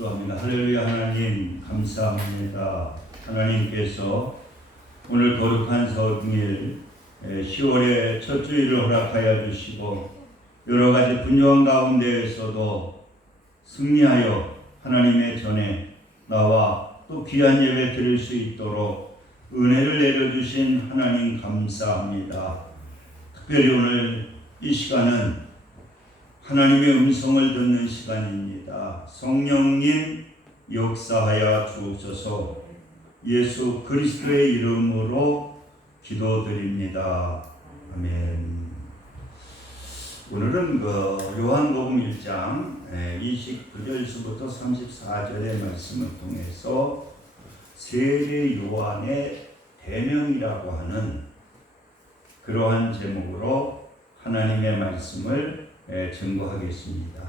기도합니다. 할렐루야. 하나님 감사합니다. 하나님께서 오늘 거룩한 성일 10월의 첫 주일을 허락하여 주시고 여러 가지 분요한 가운데에서도 승리하여 하나님의 전에 나와 또 귀한 예배 드릴 수 있도록 은혜를 내려주신 하나님 감사합니다. 특별히 오늘 이 시간은 하나님의 음성을 듣는 시간입니다. 성령님 역사하여 주옵소서. 예수 그리스도의 이름으로 기도드립니다. 아멘. 오늘은 요한복음 1장 29절부터 34절의 말씀을 통해서 세례 요한의 대명이라고 하는 그러한 제목으로 하나님의 말씀을 증거하겠습니다.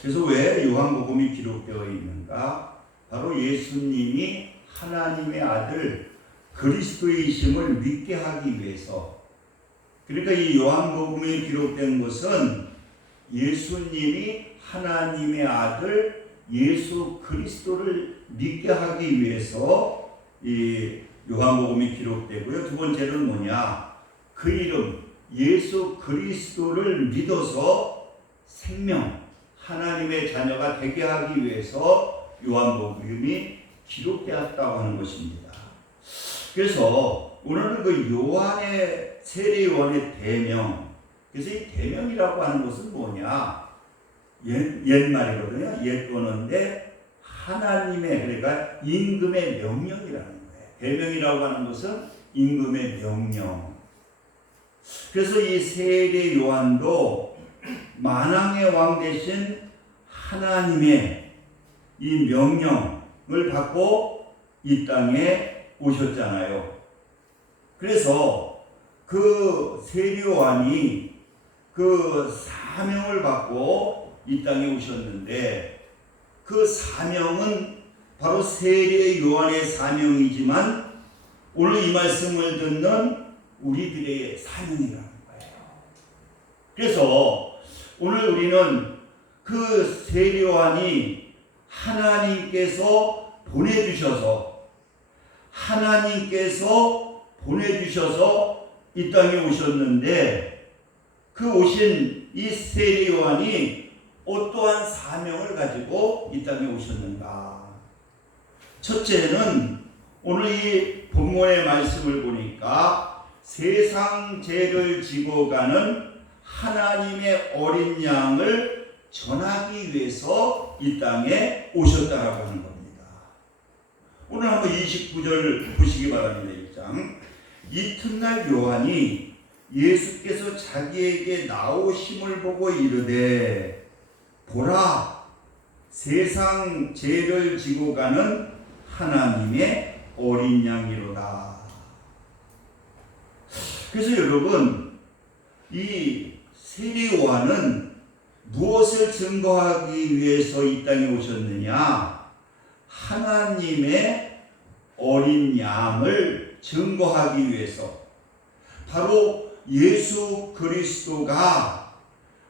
그래서 왜 요한복음이 기록되어 있는가? 바로 예수님이 하나님의 아들 그리스도이심을 믿게 하기 위해서. 그러니까 이 요한복음에 기록된 것은 예수님이 하나님의 아들 예수 그리스도를 믿게 하기 위해서 이 요한복음이 기록되고요. 두 번째는 뭐냐? 그 이름 예수 그리스도를 믿어서 생명, 하나님의 자녀가 되게 하기 위해서 요한복음이 기록되었다고 하는 것입니다. 그래서 오늘은 그 요한의 세례 요한의 대명. 그래서 이 대명이라고 하는 것은 뭐냐? 옛말이거든요. 옛 언어인데 하나님의, 그러니까 임금의 명령이라는 거예요. 대명이라고 하는 것은 임금의 명령. 그래서 이 세례 요한도 만왕의 왕 대신 하나님의 이 명령을 받고 이 땅에 오셨잖아요. 그래서 그 세례 요한이 그 사명을 받고 이 땅에 오셨는데 그 사명은 바로 세례 요한의 사명이지만 오늘 이 말씀을 듣는 우리들의 사명이라는 거예요. 그래서 오늘 우리는 그 세례 요한이 하나님께서 보내주셔서 이 땅에 오셨는데 그 오신 이 세례 요한이 어떠한 사명을 가지고 이 땅에 오셨는가? 첫째는 오늘 이 본문의 말씀을 보니까 세상 죄를 지고 가는 하나님의 어린 양을 전하기 위해서 이 땅에 오셨다라고 하는 겁니다. 오늘 한번 29절 보시기 바랍니다. 1장. 이튿날 요한이 예수께서 자기에게 나오심을 보고 이르되 보라 세상 죄를 지고 가는 하나님의 어린 양이로다. 그래서 여러분 이 세례 요한은 무엇을 증거하기 위해서 이 땅에 오셨느냐? 하나님의 어린 양을 증거하기 위해서. 바로 예수 그리스도가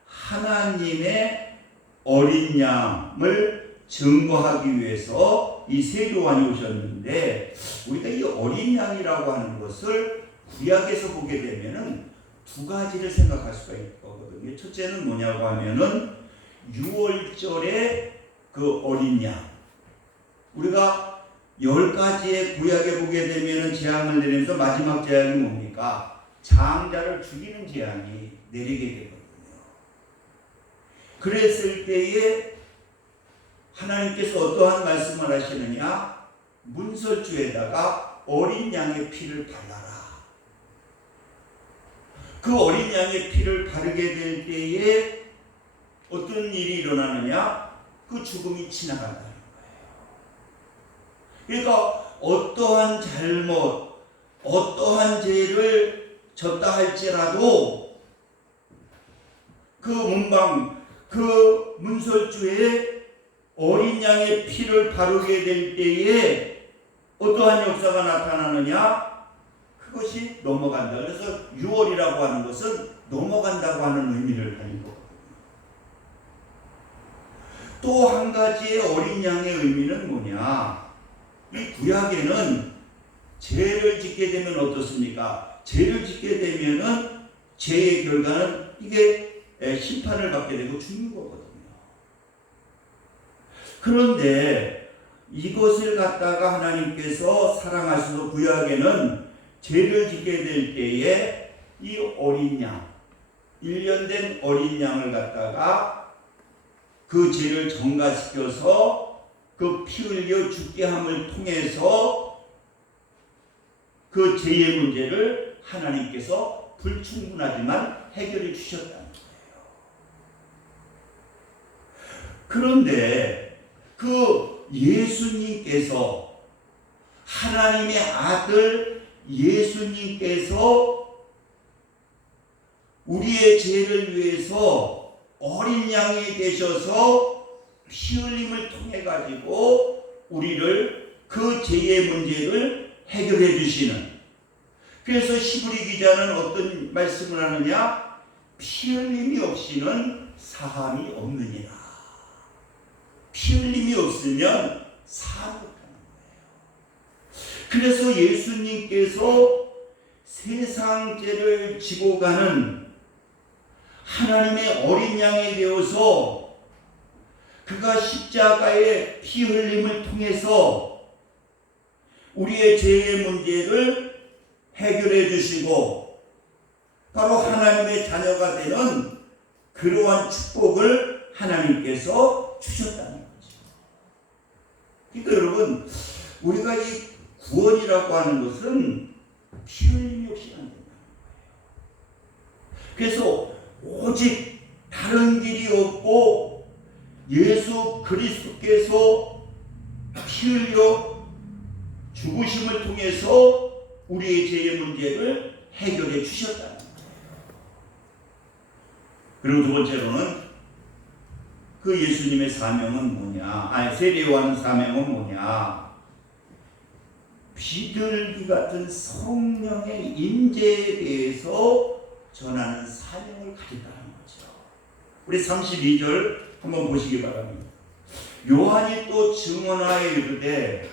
하나님의 어린 양을 증거하기 위해서 이 세례 요한이 오셨는데 우리가 이 어린 양이라고 하는 것을 구약에서 보게 되면은 두 가지를 생각할 수가 있거든요. 첫째는 뭐냐고 하면은 유월절의 그 어린 양. 우리가 10가지의 구약에 보게 되면은 재앙을 내리면서 마지막 재앙이 뭡니까? 장자를 죽이는 재앙이 내리게 되거든요. 그랬을 때에 하나님께서 어떠한 말씀을 하시느냐? 문설주에다가 어린 양의 피를 발라라. 그 어린 양의 피를 바르게 될 때에 어떤 일이 일어나느냐? 그 죽음이 지나간다는 거예요. 그러니까 어떠한 잘못, 어떠한 죄를 졌다 할지라도 그 문방, 그 문설주에 어린 양의 피를 바르게 될 때에 어떠한 역사가 나타나느냐? 그것이 넘어간다. 그래서 6월이라고 하는 것은 넘어간다고 하는 의미를 가진 거거든요. 또 한 가지의 어린 양의 의미는 뭐냐? 이 구약에는 죄를 짓게 되면 어떻습니까? 죄를 짓게 되면은 죄의 결과는 이게 심판을 받게 되고 죽는 거거든요. 그런데 이것을 갖다가 하나님께서 사랑하셔서 구약에는 죄를 짓게 될 때에 이 어린 양, 1년 된 어린 양을 갖다가 그 죄를 전가시켜서 그 피 흘려 죽게 함을 통해서 그 죄의 문제를 하나님께서 불충분하지만 해결해 주셨다는 거예요. 그런데 그 예수님께서, 하나님의 아들 예수님께서 우리의 죄를 위해서 어린 양이 되셔서 피 흘림을 통해 가지고 우리를 그 죄의 문제를 해결해 주시는, 그래서 시브리 기자는 어떤 말씀을 하느냐? 피 흘림이 없이는 사함이 없느니라. 피 흘림이 없으면 사함이 없다는 거예요. 그래서 예수님께서 세상 죄를 지고 가는 하나님의 어린 양이 되어서 그가 십자가의 피 흘림을 통해서 우리의 죄의 문제를 해결해 주시고 바로 하나님의 자녀가 되는 그러한 축복을 하나님께서 주셨다는 거죠. 그러니까 여러분, 우리가 이 구원이라고 하는 것은 피 흘림이 없이 안 된다는 거예요. 그래서 오직 다른 길이 없고 예수 그리스도께서 피 흘려 죽으심을 통해서 우리의 죄의 문제를 해결해 주셨다는 거예요. 그리고 두 번째로는 그 예수님의 사명은 뭐냐? 세례요한의 사명은 뭐냐? 비둘기 같은 성령의 임재에 대해서 전하는 사명을 가졌다는 거죠. 우리 32절 한번 보시기 바랍니다. 요한이 또 증언하여 이르되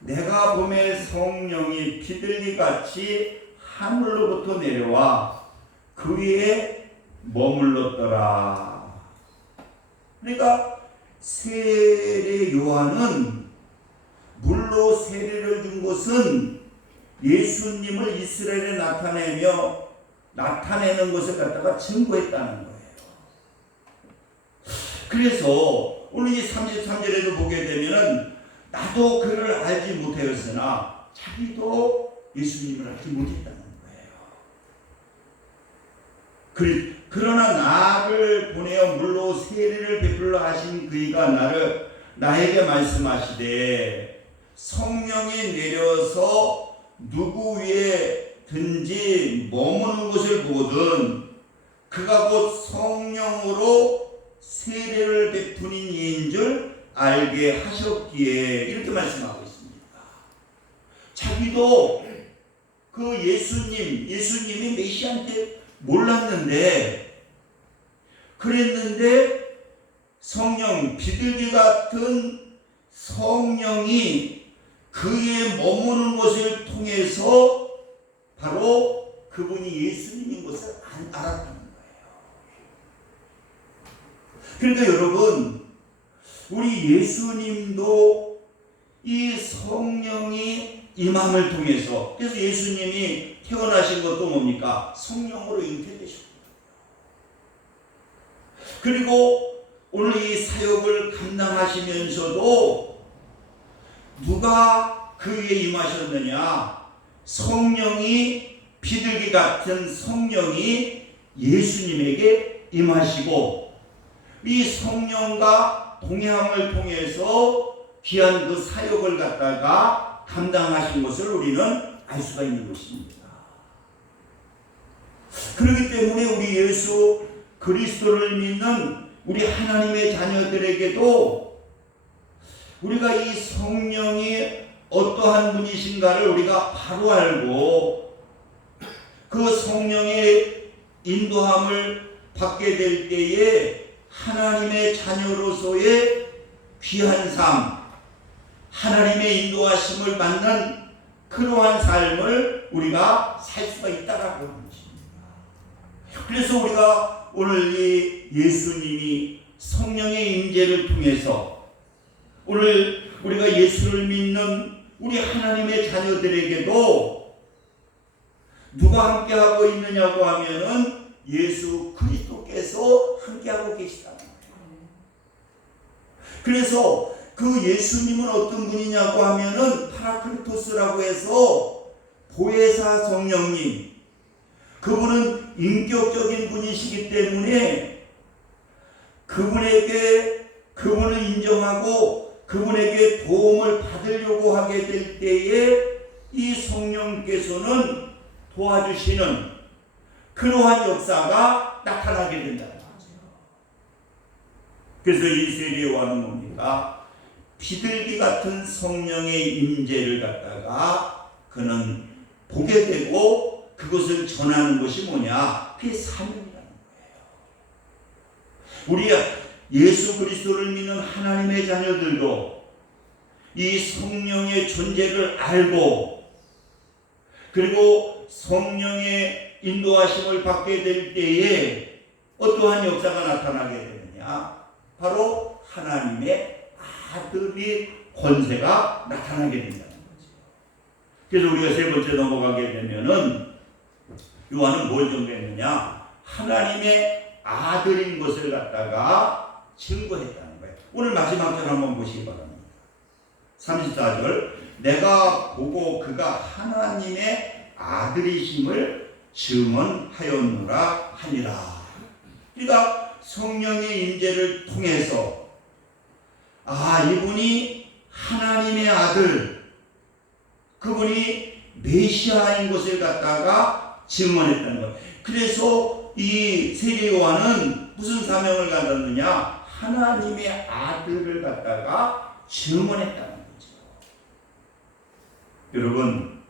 내가 보매 성령이 비둘기같이 하늘로부터 내려와 그 위에 머물렀더라. 그러니까 세례 요한은 물로 세례를 준 것은 예수님을 이스라엘에 나타내는 것을 갖다가 증거했다는 거예요. 그래서 오늘 이 33절에도 보게 되면은 나도 그를 알지 못하였으나 자기도 예수님을 알지 못했다는 거예요. 그러나 나를 보내어 물로 세례를 베풀러 하신 그이가 나에게 말씀하시되 성령이 내려서 누구 위에 든지 머무는 것을 보거든 그가 곧 성령으로 세례를 베푸는 이인 줄 알게 하셨기에, 이렇게 말씀하고 있습니다. 자기도 그 예수님이 메시아인데 몰랐는데, 그랬는데 성령, 비둘기 같은 성령이 그의 머무는 것을 통해서 바로 그분이 예수님인 것을 알았다는 거예요. 그러니까 여러분, 우리 예수님도 이 성령이 임함을 통해서, 그래서 예수님이 태어나신 것도 뭡니까? 성령으로 잉태되셨거든요. 그리고 오늘 이 사역을 감당하시면서도 누가 그 위에 임하셨느냐? 성령이, 비둘기 같은 성령이 예수님에게 임하시고 이 성령과 동행함을 통해서 귀한 그 사역을 갖다가 감당하신 것을 우리는 알 수가 있는 것입니다. 그렇기 때문에 우리 예수 그리스도를 믿는 우리 하나님의 자녀들에게도 우리가 이 성령이 어떠한 분이신가를 우리가 바로 알고 그 성령의 인도함을 받게 될 때에 하나님의 자녀로서의 귀한 삶, 하나님의 인도하심을 받는 그러한 삶을 우리가 살 수가 있다라고 하는 것입니다. 그래서 우리가 오늘 이 예수님이 성령의 임재를 통해서 오늘 우리가 예수를 믿는 우리 하나님의 자녀들에게도 누가 함께하고 있느냐고 하면은 예수 그리스도께서 함께하고 계시다는 거예요. 그래서 그 예수님은 어떤 분이냐고 하면은 파라클토스라고 해서 보혜사 성령님, 그분은 인격적인 분이시기 때문에 그분을 인정하고 그분에게 도움을 받으려고 하게 될 때에 이 성령께서는 도와주시는 그러한 역사가 나타나게 된다는 거죠. 그래서 이 세례요한은 뭡니까? 비둘기 같은 성령의 임재를 갖다가 그는 보게 되고 그것을 전하는 것이 뭐냐? 그게 사명이라는 거예요. 우리 예수 그리스도를 믿는 하나님의 자녀들도 이 성령의 존재를 알고 그리고 성령의 인도하심을 받게 될 때에 어떠한 역사가 나타나게 되느냐? 바로 하나님의 아들의 권세가 나타나게 된다는 거죠. 그래서 우리가 세 번째 넘어가게 되면은 요한은 뭘 증거했느냐? 하나님의 아들인 것을 갖다가 증거했다는 거예요. 오늘 마지막 절 한번 보시기 바랍니다. 34절, 내가 보고 그가 하나님의 아들이심을 증언하였노라 하니라. 그러니까 성령의 임재를 통해서 이분이 하나님의 아들, 그분이 메시아인 것을 갖다가 증언했다는 거예요. 그래서 이 세례 요한은 무슨 사명을 가졌느냐? 하나님의 아들을 갖다가 증언했다는 거죠. 여러분,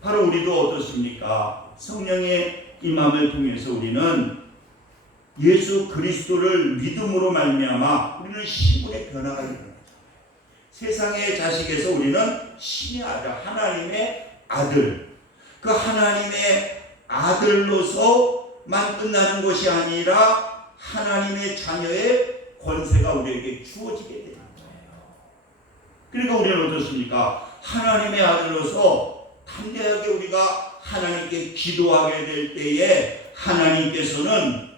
바로 우리도 어떻습니까? 성령의 임함을 통해서 우리는 예수 그리스도를 믿음으로 말미암아 우리는 신분의 변화가 일어나죠. 세상의 자식에서 우리는 신의 아들, 하나님의 아들, 그 하나님의 아들로서만 끝나는 것이 아니라 하나님의 자녀의 권세가 우리에게 주어지게 되는 거예요. 그러니까 우리는 어떻습니까? 하나님의 아들로서 담대하게 우리가 하나님께 기도하게 될 때에 하나님께서는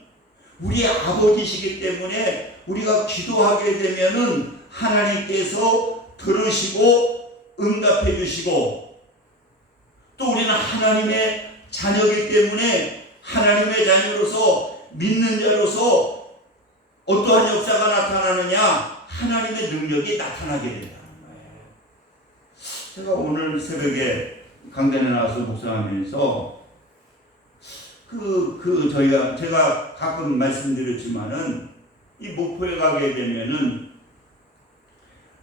우리 아버지시기 때문에 우리가 기도하게 되면은 하나님께서 들으시고 응답해 주시고, 또 우리는 하나님의 자녀이기 때문에 하나님의 자녀로서 믿는 자로서 어떠한 역사가 나타나느냐? 하나님의 능력이 나타나게 된다는 거예요. 제가 오늘 새벽에 강단에 나와서 묵상하면서 제가 가끔 말씀드렸지만은 이 목포에 가게 되면은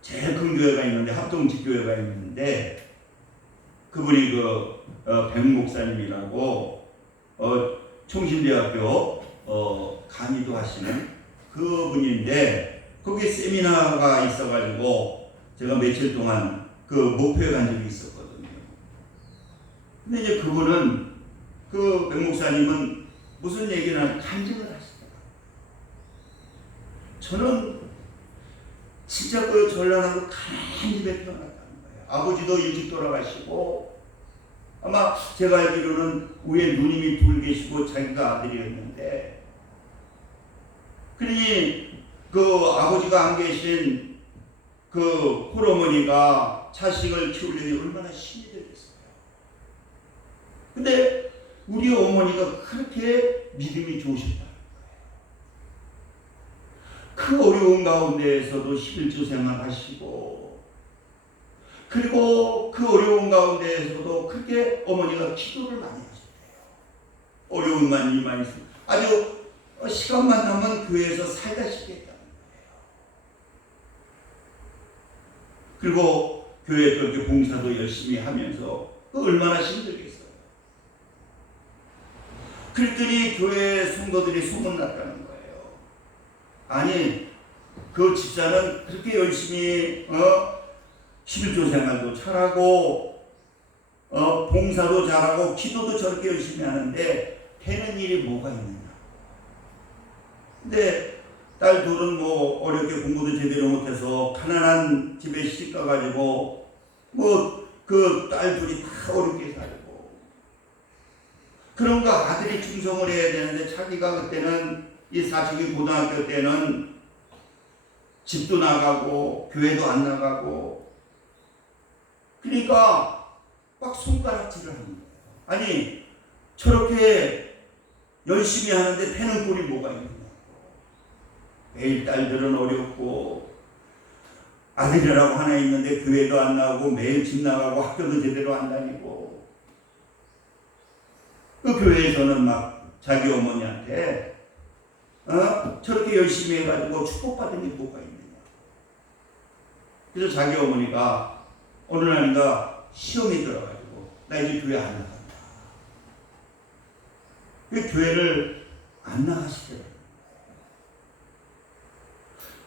제일 큰 교회가 있는데, 합동집교회가 있는데, 그분이 백 목사님이라고 총신대학교 강의도 하시는 그분인데, 거기에 세미나가 있어가지고 제가 며칠 동안 그 목포에 간 적이 있었거든요. 근데 이제 그분은 백 목사님은 무슨 얘기를 하면 간증을 하시더라고요. 저는 진짜 전란하고 가난한 집에 태어났다는 거예요. 아버지도 일찍 돌아가시고, 아마 제가 알기로는 위에 누님이 둘 계시고 자기가 아들이었는데, 그러니 아버지가 안 계신 홀어머니가 자식을 키우려니 얼마나 힘이 들겠어요. 근데 우리 어머니가 그렇게 믿음이 좋으셨다는 거예요. 그 어려운 가운데에서도 11조 생활하시고, 그리고 그 어려운 가운데에서도 그렇게 어머니가 기도를 많이 하셨대요. 어려움만 이만 있으면 아주 시간만 나면 교회에서 살다시피 했다는 거예요. 그리고 교회 그렇게 봉사도 열심히 하면서 얼마나 힘들겠어요. 그랬더니 교회 성도들이 소문났다는 거예요. 아니, 그 집사는 그렇게 열심히 11조 생활도 잘하고 봉사도 잘하고 기도도 저렇게 열심히 하는데 되는 일이 뭐가 있느냐. 근데 딸 둘은 뭐 어렵게 공부도 제대로 못해서 가난한 집에 시집 가가지고 뭐 그 딸 둘이 다 어렵게 살고, 그런가 아들이 충성을 해야 되는데 자기가 그때는 이 사춘기 고등학교 때는 집도 나가고 교회도 안 나가고, 그러니까 막 손가락질을 하는 거예요. 아니 저렇게 열심히 하는데 되는 꼴이 뭐가 있느냐. 매일 딸들은 어렵고 아들이라고 하나 있는데 교회도 안 나가고 매일 집 나가고 학교도 제대로 안 다니고, 그 교회에서는 막 자기 어머니한테 저렇게 열심히 해가지고 축복받은 게 뭐가 있느냐. 그래서 자기 어머니가 어느 날인가 시험이 들어가지고 나 이제 교회 안 나간다. 그 교회를 안 나가시더라고요.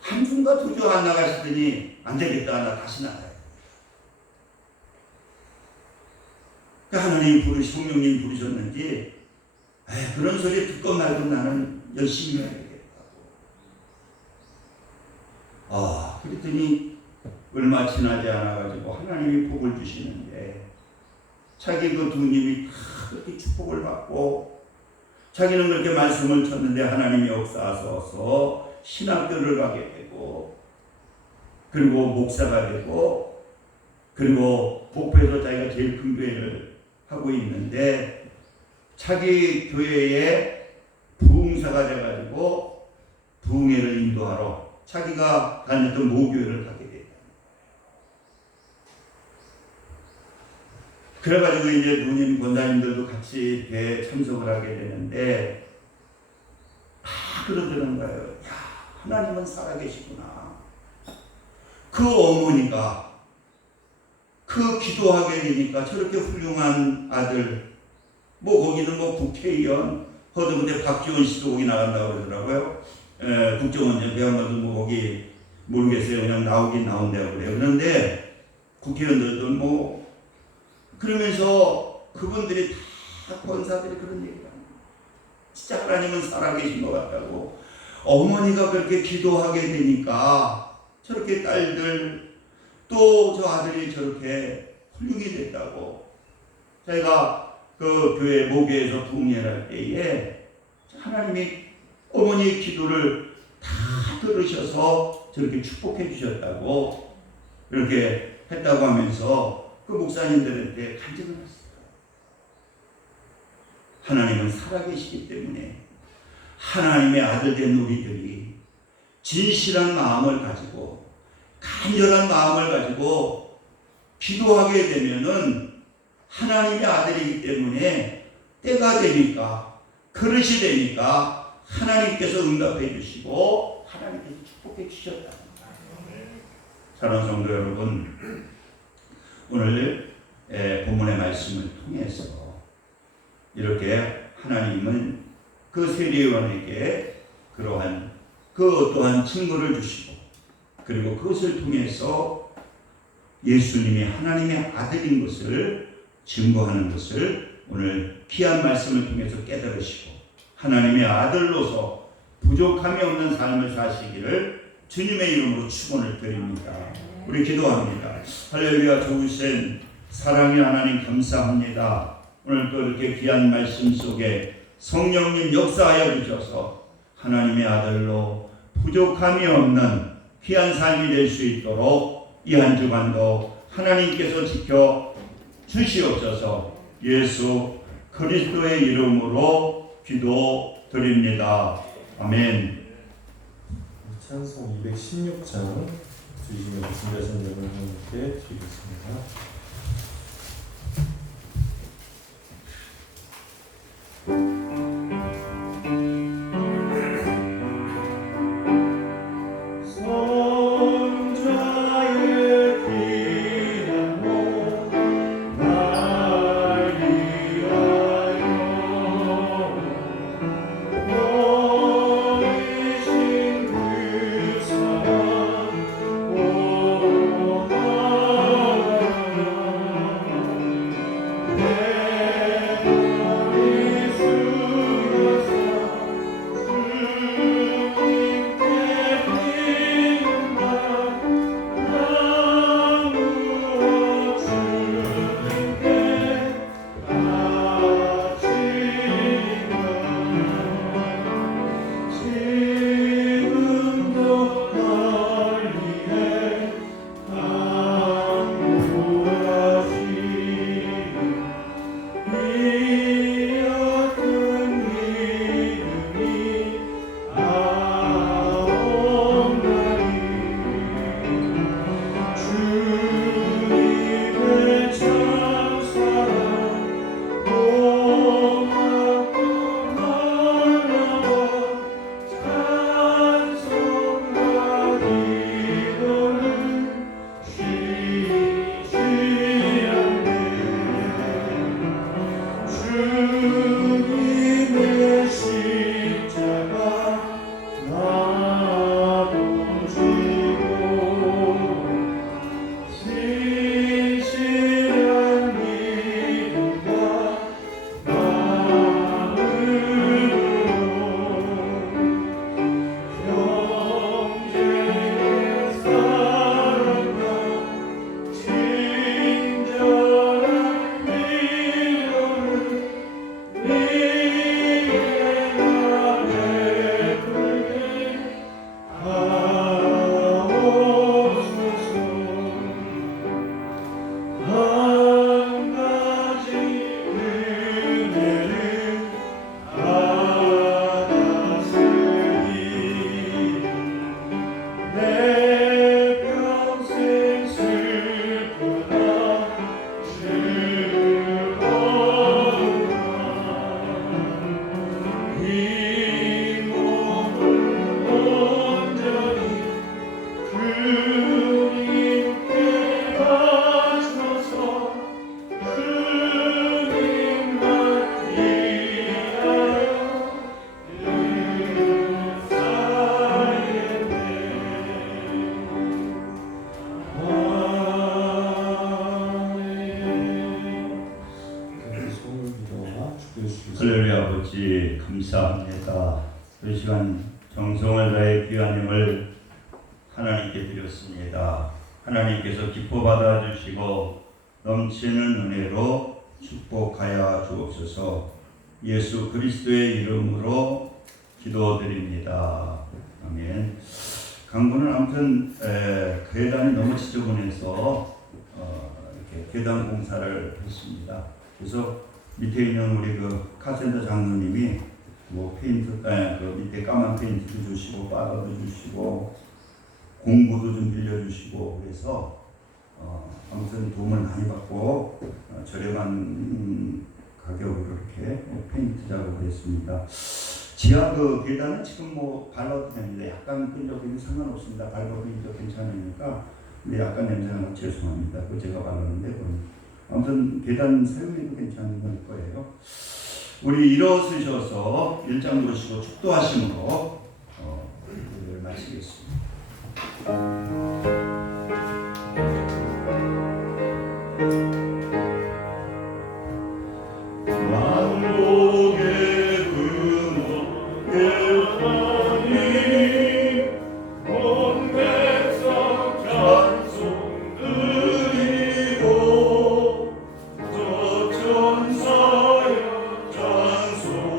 한중과 두주 안 나가시더니 안 되겠다, 나 다시 나가야 돼. 하나님 성령님 부르셨는지 그런 소리 듣고 말고 나는 열심히 해야 되겠다고. 그랬더니 얼마 지나지 않아가지고 하나님이 복을 주시는데, 자기 그 두 님이 다 그렇게 축복을 받고 자기는 그렇게 말씀을 쳤는데 하나님이 역사하셔서 신학교를 가게 되고, 그리고 목사가 되고, 그리고 목포에서 자기가 제일 큰 교회를 하고 있는데 자기 교회에 부흥사가 돼가지고 부흥회를 인도하러 자기가 다녔던 모교회를 가게 됐다. 그래가지고 이제 누님 권사님들도 같이 배 참석을 하게 되는데 다 그러더는 거예요. 야, 하나님은 살아계시구나. 그 어머니가 그 기도하게 되니까 저렇게 훌륭한 아들, 뭐 거기는 뭐 국회의원, 허드문데 박지원 씨도 거기 나간다고 그러더라고요. 국정원장 배양가도 뭐 거기 모르겠어요. 그냥 나오긴 나온다고 그래요. 그런데 국회의원들도 뭐 그러면서 그분들이 다 권사들이 그런 얘기를 합니다. 진짜 하나님은 살아계신 것 같다고. 어머니가 그렇게 기도하게 되니까 저렇게 딸들 또 저 아들이 저렇게 훌륭히 됐다고. 저희가 그 교회 모교에서 부흥회를 할 때에 하나님이 어머니의 기도를 다 들으셔서 저렇게 축복해 주셨다고 이렇게 했다고 하면서 그 목사님들한테 간증을 했어요. 하나님은 살아계시기 때문에 하나님의 아들 된 우리들이 진실한 마음을 가지고 간절한 마음을 가지고 기도하게 되면은 하나님의 아들이기 때문에 때가 되니까, 그릇이 되니까 하나님께서 응답해 주시고 하나님께서 축복해 주셨다. 사랑하는 성도 여러분, 오늘 본문의 말씀을 통해서 이렇게 하나님은 그 세리요한에게 그러한 그 어떠한 증거를 주시고, 그리고 그것을 통해서 예수님이 하나님의 아들인 것을 증거하는 것을 오늘 귀한 말씀을 통해서 깨달으시고 하나님의 아들로서 부족함이 없는 삶을 사시기를 주님의 이름으로 축원을 드립니다. 우리 기도합니다. 할렐루야. 좋으신 사랑의 하나님 감사합니다. 오늘 또 이렇게 귀한 말씀 속에 성령님 역사하여 주셔서 하나님의 아들로 부족함이 없는 귀한 삶이 될 수 있도록 이 한 주간도 하나님께서 지켜 주시옵소서. 예수 그리스도의 이름으로 기도드립니다. 아멘. 찬송 216장 주시면 준비하신 여러분께 드리겠습니다. 그 아버지 감사합니다. 이 시간 정성을 다해 귀한 힘을 하나님께 드렸습니다. 하나님께서 기뻐 받아주시고 넘치는 은혜로 축복하여 주옵소서. 예수 그리스도의 이름으로 기도드립니다. 아멘. 강구는 아무튼 계단이 너무 지저분해서 이렇게 계단 공사를 했습니다. 그래서 밑에 있는 우리 그 카센터 장로님이 뭐 페인트, 그 밑에 까만 페인트도 주시고 바다도 주시고 공구도 좀 빌려주시고 그래서 아무튼 도움을 많이 받고 저렴한 가격으로 이렇게 페인트 작업을 했습니다. 지하 그 계단은 지금 뭐 밟아도 됩니다. 약간 끈적이면 상관없습니다. 밟아도 이제 괜찮으니까. 근데 약간 냄새가 나서 죄송합니다. 그거 제가 발랐는데 아무튼 계단 사용해도 괜찮은 걸 거예요. 우리 일어서셔서 일장 보시고 축도하심으로 기도를 마치겠습니다. 만복의 근원 하나님 온 백성 찬송 드리고 저 천사여 찬송하세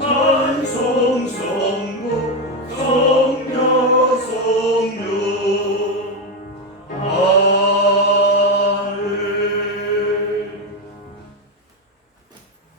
찬송 성모 성녀 성녀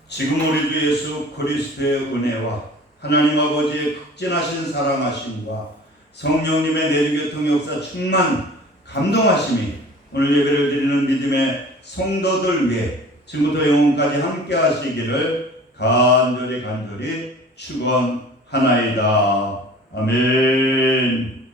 지금 우리 주 예수 그리스도의 은혜와 하나님 아버지의 극진하신 사랑하심과 성령님의 내주교통 역사 충만 감동하심이 오늘 예배를 드리는 믿음의 성도들 위해 지금부터 영원까지 함께 하시기를 간절히 축원하나이다. 아멘.